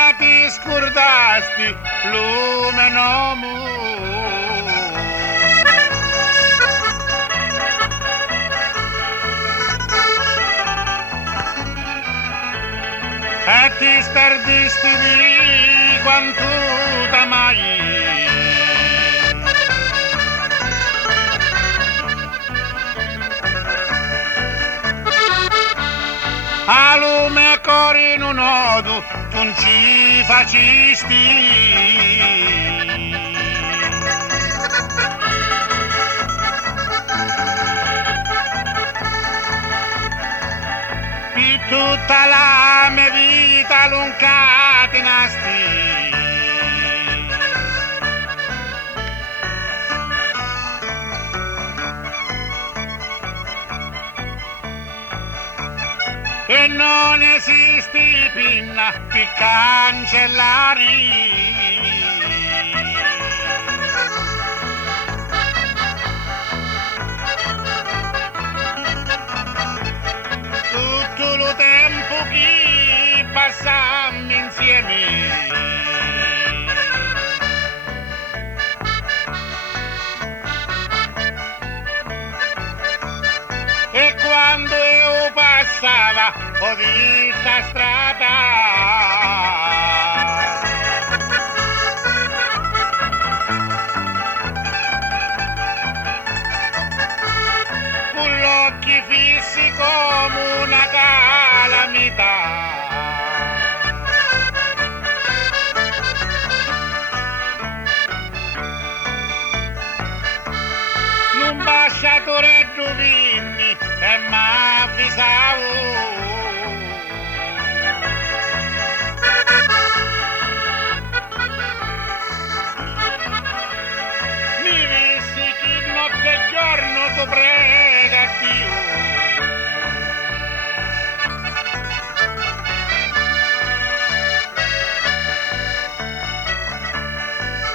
ora ti scordasti lume nomu. E ti sperdisti di quanto t'amai. A lume cori in un odo tu non ci facisti. Per tutta la mia vita non catenasti. E non esiste pinna per cancellare. Tutto il tempo che passammo insieme. E quando io passava ho vista strada, con gli occhi fissi come una calamità. L'ambasciatore Giovanni e m'avvisavo. Mi dissi che notte e giorno tu prega Dio.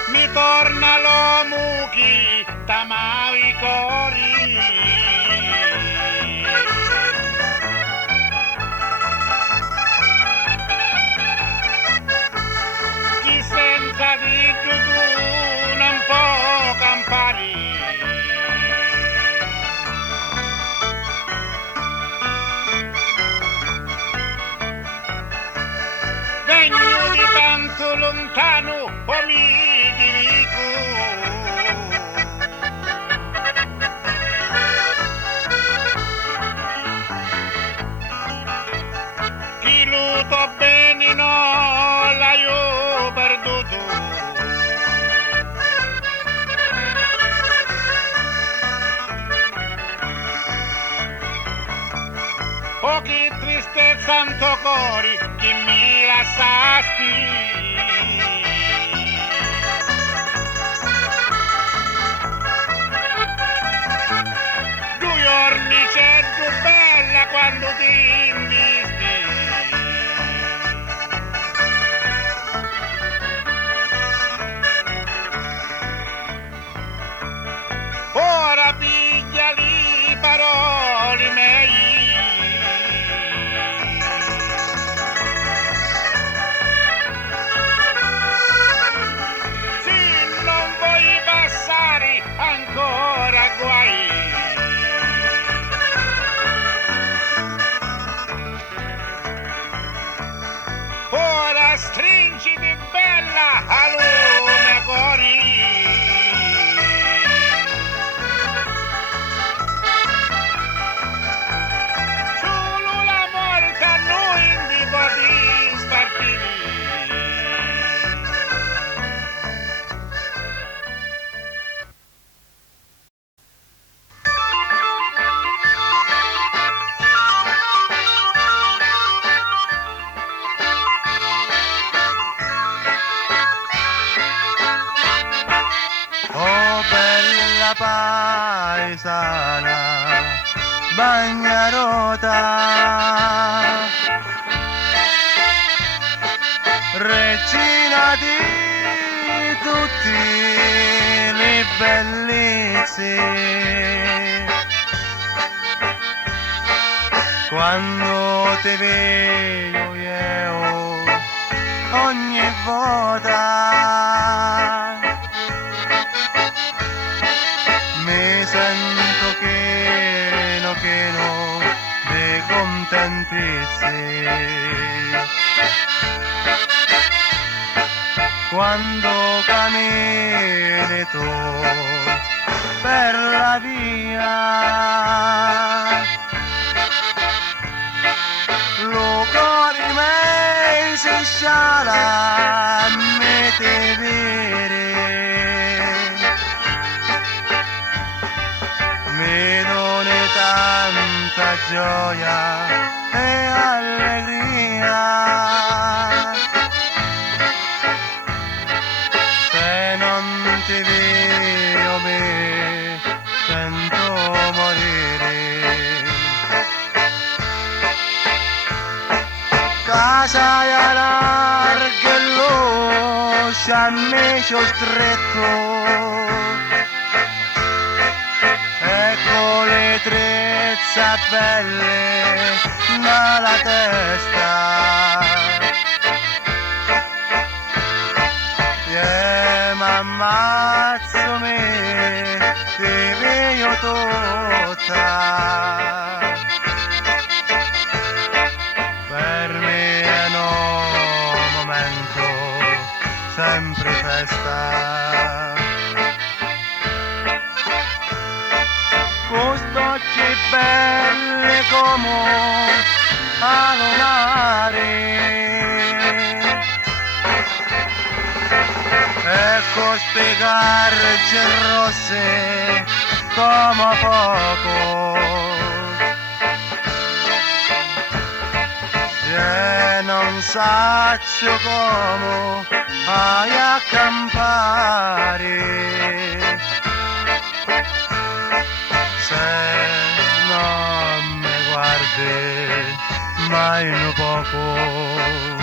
Mi torna l'uomo che t'amava i cori. Chi senza di tu non può campare. Vengo di tanto lontano, o mi dico. Chi luto bene non l'ho perduto. Oh, che tristezza, santo cori, che mi lasciasti. Due giorni c'è più bella quando ti invisti. Ora piglia le parole miei. Se non vuoi passare ancora guai. Ora stringiti bella a lume cori. Solo la morte a noi di poter spartire. Oh bella paesana, Bagnarota, regina di tutti le bellezze. Quando te vedo io ogni volta. Mi sento che no, di contentizzi. Quando cammini tu per la via, lo cuore me si sciala, me te vede, mi doni tanta gioia e allegria. Se non ti vedo me sento morire. Casa è larga e lo sciammecio stretto, ecco le trezza belle nella testa. M'ammazzo me, ti vedo tutta. Per me è un momento, sempre festa. Quest'occhi belle come a lunare. Ecco spiegarci rosse come poco, e non saccio come hai a campare, se non mi guardi mai un poco.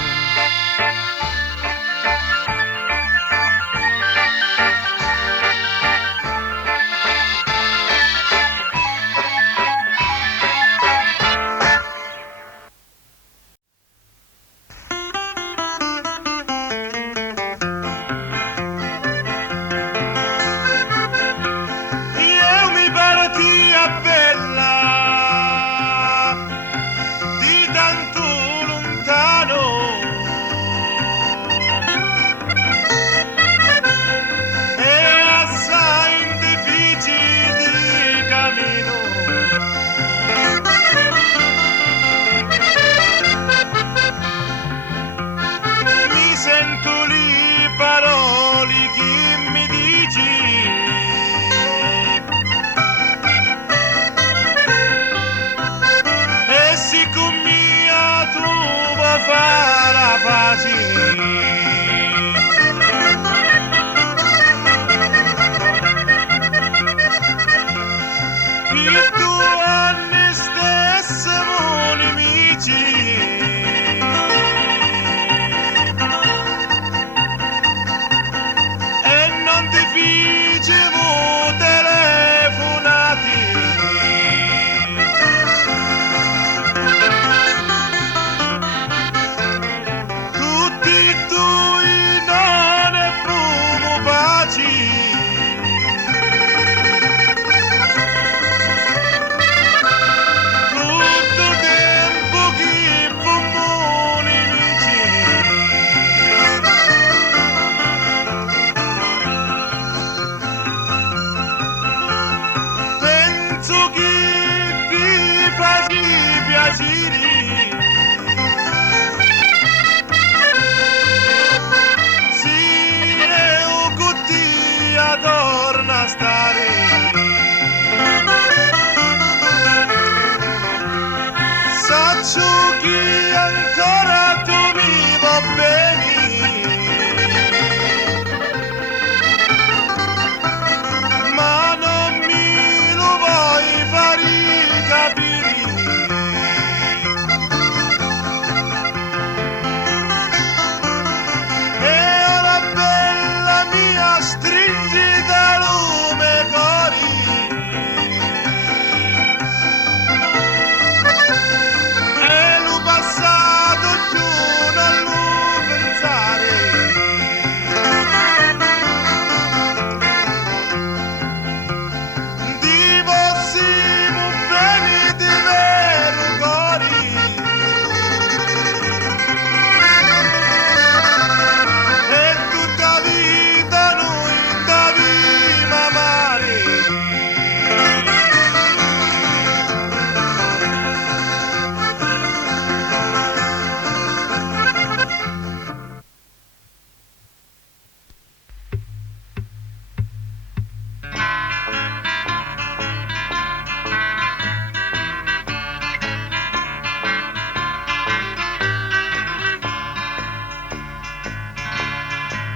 Di tanto lontano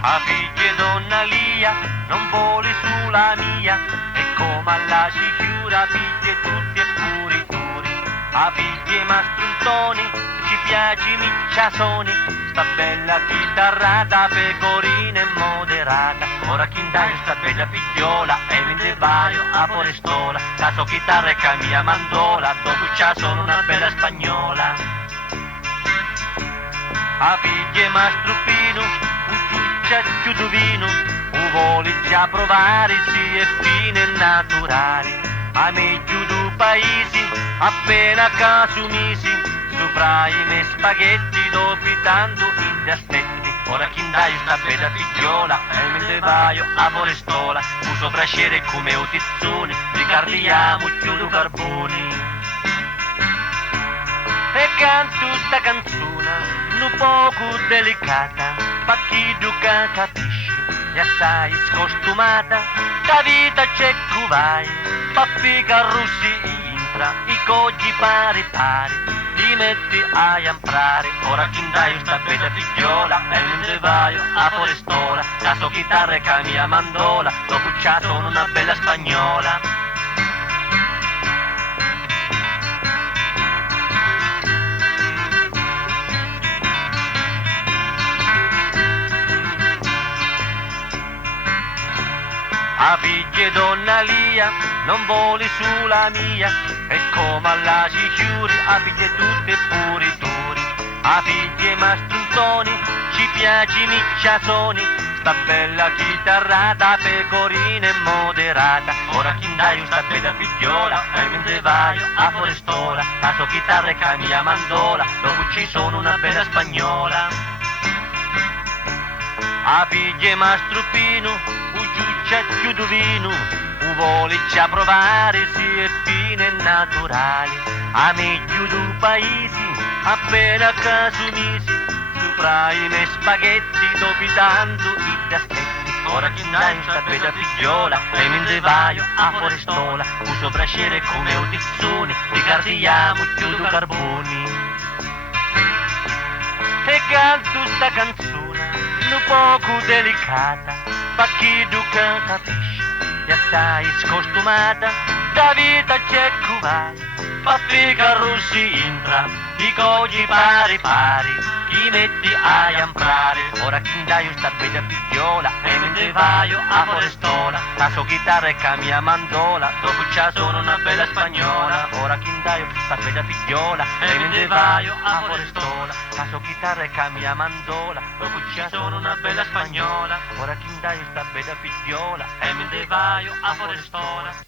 A figlia donna Lia, non voli sulla mia, e come alla sicura figlie tutti e puri turi. A figlie mastruntoni, ci piace micciasoni, sta bella chitarrata, pecorina e moderata. Ora chi dai sta bella figliola, e vende vario a forestola, caso chitarra e camia mandola, dopo c'ha sono una bella spagnola. A figlie mastrupino, ucciuccia chiuduvino, voli già provare sì e fine naturali. A me giù du paesi, appena casumisi, sopra i miei spaghetti, dopitando in gli aspetti. Ora chi dai sta bella figliola, e me ne vaio a forestola, uso brasciere come utizzoni, ricardiamo chiudo carboni. E canto sta canzone, un poco delicata, ma chi duca capisci, e assai scostumata, da vita c'è cuvai, pappica russi intra, i coggi pari pari, ti metti a iamprare. Ora chi dai sta bella figliola, e mentre vai a forestola, caso chitarra e camia mandola, dopo c'ha sono una bella spagnola. A figlie donna Lia, non voli sulla mia, e come alla sicuri, a figlie tutte puri turi. A figlie mastruntoni, ci piace micciasoni, sta bella chitarrata, pecorina e moderata. Ora chi dai sta bella figliola, e mentre vai a forestola, caso chitarra e camia mandola, dopo ci sono una bella spagnola. A figlie mastrupino, ucciuccia chiuduvino, voli già provare sì e fine naturali. A me chiudu paesi, appena casumisi, sopra i miei spaghetti, dopitando i tassetti. Ora chi dai sta bella figliola, e mentre vai a forestola, uso brasciere come utizzoni, ricardiamo chiudo carboni. E canto sta canzone, un poco delicata, ma chi duca capisce, e assai scostumata, da vita c'è cuvai, pappica russi intra, i coggi pari pari, ti metti a iamprare. Ora chi dai sta bella figliola, e mentre vai a forestola, caso chitarra e camia mandola, dopo c'ha sono una bella spagnola. Ora chi dai sta bella figliola, e mentre vai a forestola, caso chitarra e camia mandola, dopo c'ha sono una bella spagnola. Ora chi dai sta bella figliola, e mentre vai a forestola.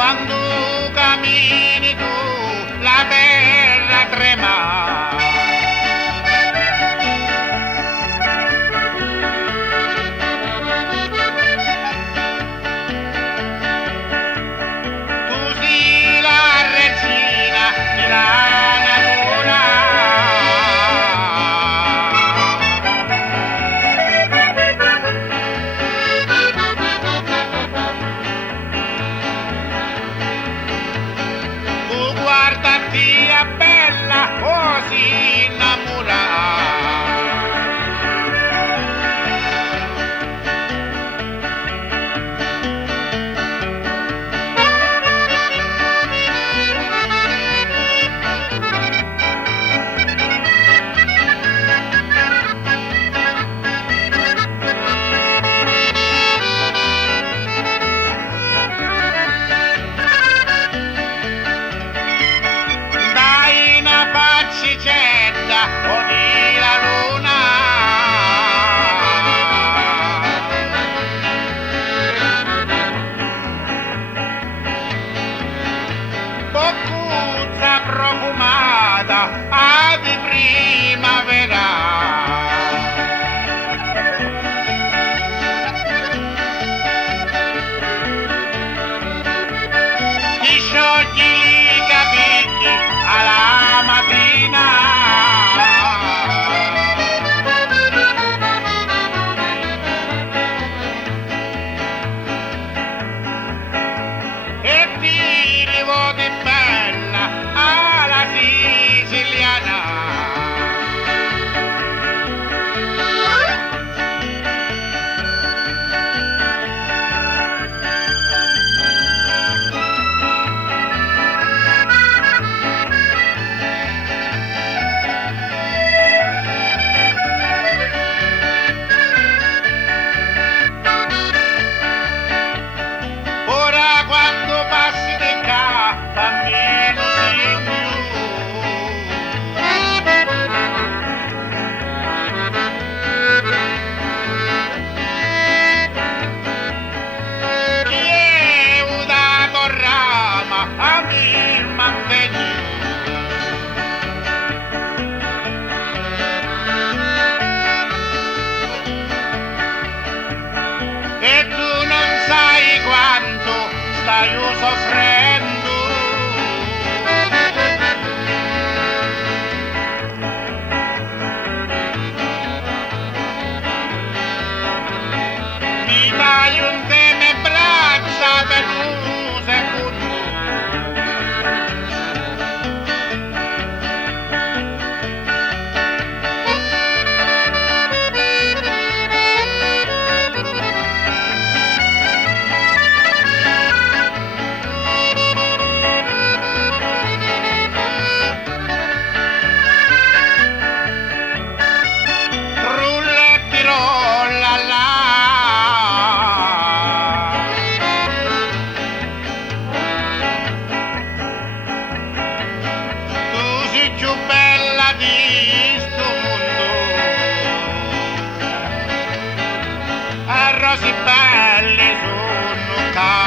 quando cammini tu la terra trema. Soffrendo, mi dai un teme braccia per un secondo. Più bella di sto mondo, a rose belle sono qua.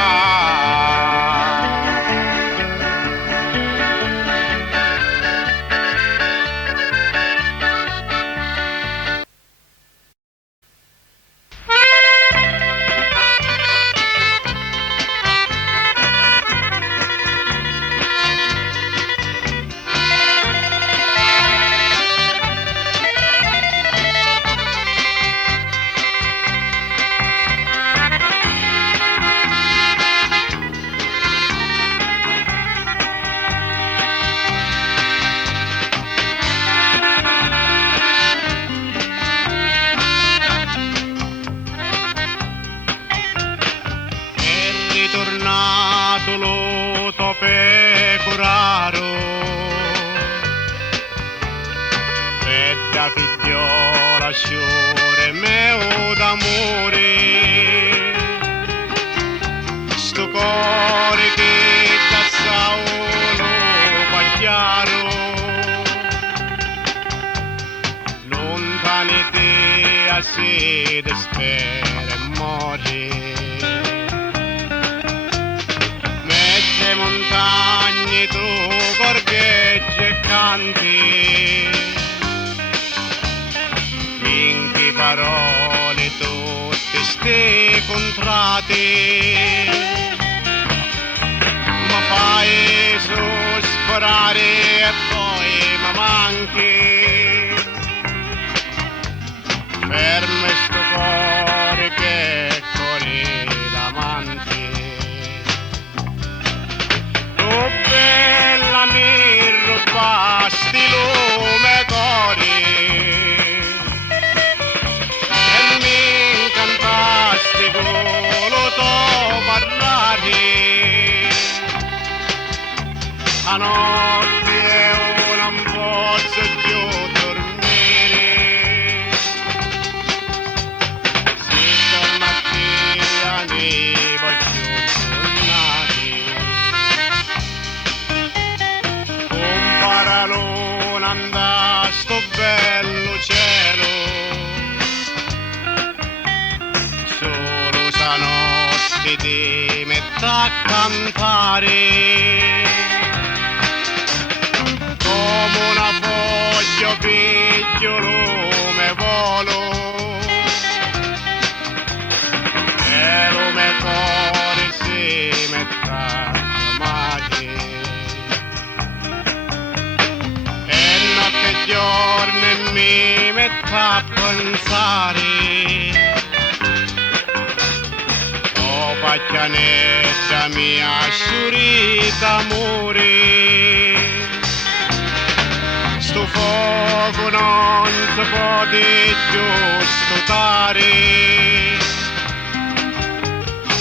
Ritornato lo so pecoraro, fredda figliola sciore mio d'amore, sto cuore che da saulo pagliaro, lontani te a sede spera e muore. schegge e canti, in che parole tutte ste contrati, ma fai sospirare e poi mi manchi, fermo sto cuore che è cuore davanti. Tu bella mi rubasti lume cori e mi incantasti con lo tuo parlare. A notte io non posso più dormire, se stamattina ne voglio tornare. Con parolone andà sto bello cielo, solo stanotte ti metto a cantare. Come una foglia piglio lume volo e lume cuore si mette a chiamare, e notte e giorno mi mette a pensare. Oh pacchianetta mia sciurita amore, sto fuoco non si può di giusto dare,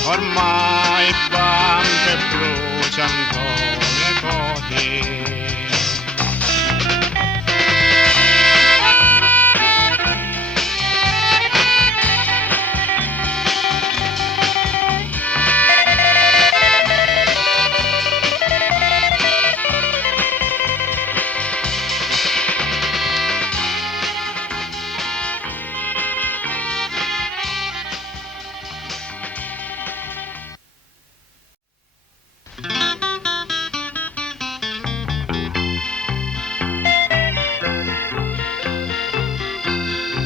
ormai bande bruciano le cose.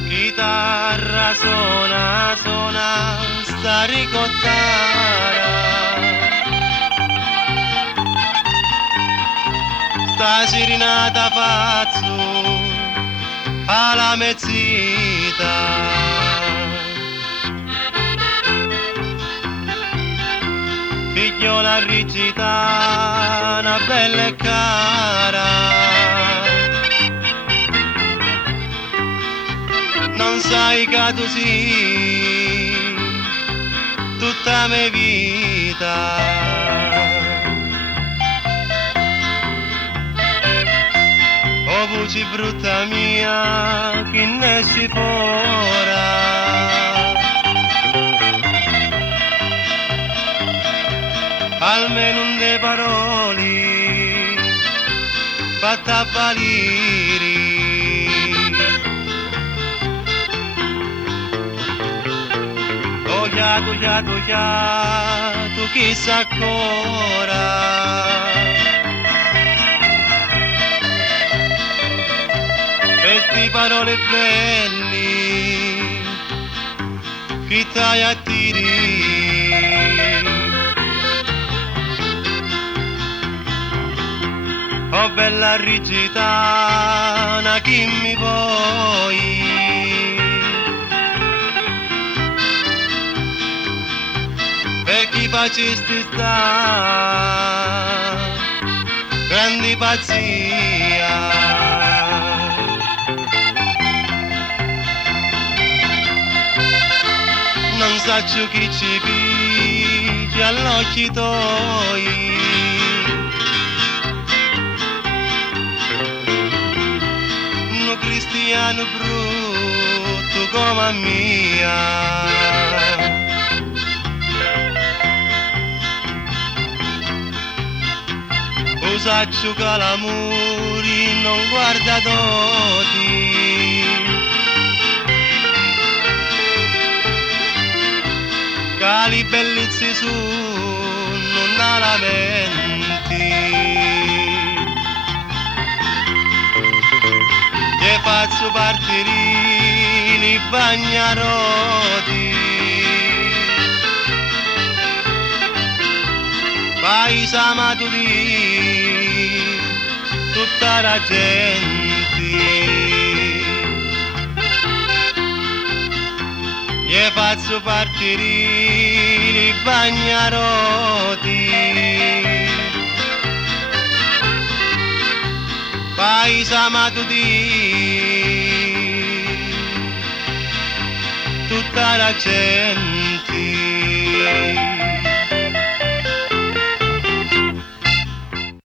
Chitarra suona, suona, sta ricottara, sta serenata faccio alla mezzita, figliola rigida, una bella e cara. Non sai che tu sei tutta mia vita, oh voce brutta mia che ne si fora, almeno un de parole fatta valere. Tu chissà ancora, queste parole belli che t'hai a dire, oh bella rigidana che mi vuoi, per chi facesti sta grandi pazzia, non saccio chi ci pigi all'occhi tuoi, no cristiano brutto come a mia. Saccio che l'amore non guarda doti, che le bellezze su non ha lamenti, faccio partire i bagnaroti, paese maturi, tutta la gente, e faccio partire i bagnaroti, paese maturi, tutta la gente.